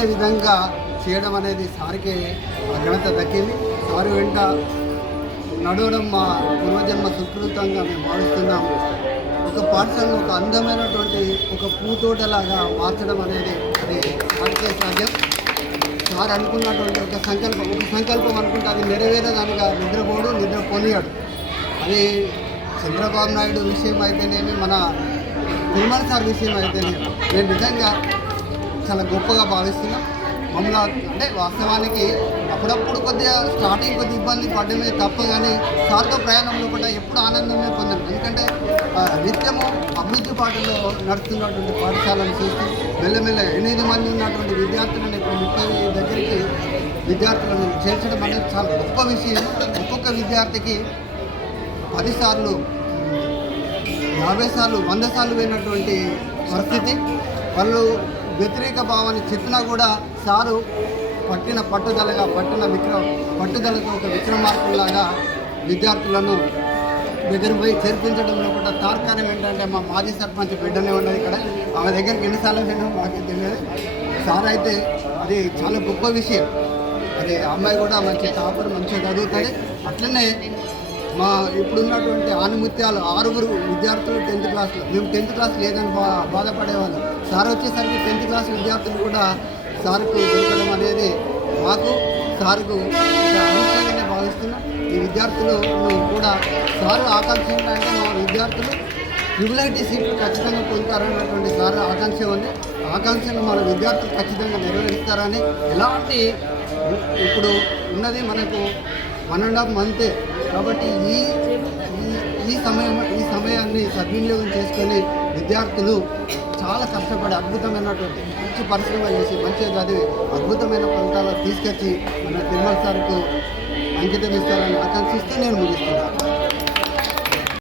విధంగా చేయడం అనేది సార్కి ఘనత దక్కింది. సారు వెంట నడవడం మా పూర్వజన్మ సుకృతంగా మేము భావిస్తున్నాము. ఒక పాఠశాలను ఒక అందమైనటువంటి ఒక పూతోటలాగా మార్చడం అనేది అది సార్కే సాధ్యం. సార్ అనుకున్నటువంటి ఒక సంకల్పం అనుకుంటే అది నెరవేరేదానిగా నిద్రపోనియాడు. అది చంద్రబాబు నాయుడు విషయం అయితేనేమి, మన నిర్మల్ సార్ విషయం అయితేనేమి నేను నిజంగా చాలా గొప్పగా భావిస్తున్నాం. మమ్మల్ని అంటే వాస్తవానికి అప్పుడప్పుడు కొద్దిగా స్టార్టింగ్ కొద్దిగా ఇబ్బంది పడడమే తప్ప, కానీ సార్తో ప్రయాణంలో కూడా ఎప్పుడు ఆనందమే పొందాను. ఎందుకంటే నిత్యము అభివృద్ధి పాటలో నడుస్తున్నటువంటి పాఠశాలను చూస్తూ మెల్లమెల్ల 8 మంది ఉన్నటువంటి విద్యార్థులను ఇప్పుడు 30 దగ్గరికి విద్యార్థులను చేర్చడం అనేది చాలా గొప్ప విషయం. ఒక్కొక్క విద్యార్థికి 10 సార్లు 50 సార్లు 100 సార్లు పోయినటువంటి పరిస్థితి. వాళ్ళు వ్యతిరేక భావాన్ని చెప్పినా కూడా సారు పట్టుదలతో ఒక విక్రమార్కుల్లాగా విద్యార్థులను దగ్గర పోయి చేర్పించడంలో కూడా తార్కాణం ఏంటంటే మా మాజీ సర్పంచ్ బిడ్డనే ఉన్నది ఇక్కడ. ఆమె దగ్గరికి ఎన్నిసార్లు వెళ్ళినా మాకే తెలియదు. సార్ అయితే అది చాలా గొప్ప విషయం. అది అమ్మాయి కూడా మంచి టాపర్, మంచిగా చదువుతుంది. అట్లనే మా ఇప్పుడున్నటువంటి ఆనుముత్యాలు 6 విద్యార్థులు 10th క్లాస్లో, మేము 10th క్లాస్ లేదని బాధపడేవాళ్ళం. సార్ వచ్చేసరికి 10th క్లాస్ విద్యార్థులు కూడా సార్కు దొరకడం అనేది మాకు సార్కు అనుకూలంగానే భావిస్తున్నాం. ఈ విద్యార్థులను కూడా సారు ఆకాంక్ష అంటే మా విద్యార్థులు ట్రిపుల్ సీట్లు ఖచ్చితంగా పొందుతారన్నటువంటి సార్ ఆకాంక్ష ఉంది. ఆకాంక్షను మన విద్యార్థులు ఖచ్చితంగా నెరవేరుస్తారని, ఎలాంటి ఇప్పుడు ఉన్నది మనకు 1.5 మంతే కాబట్టి ఈ సమయాన్ని సద్వినియోగం చేసుకొని విద్యార్థులు చాలా కష్టపడి అద్భుతమైనటువంటి మంచి పరిశ్రమ చేసి మంచిగా చదివి అద్భుతమైన ఫలితాలు తీసుకొచ్చి మన తిరుమల సార్కు అంకితం ఇస్తారని ఆకాంక్షిస్తూ నేను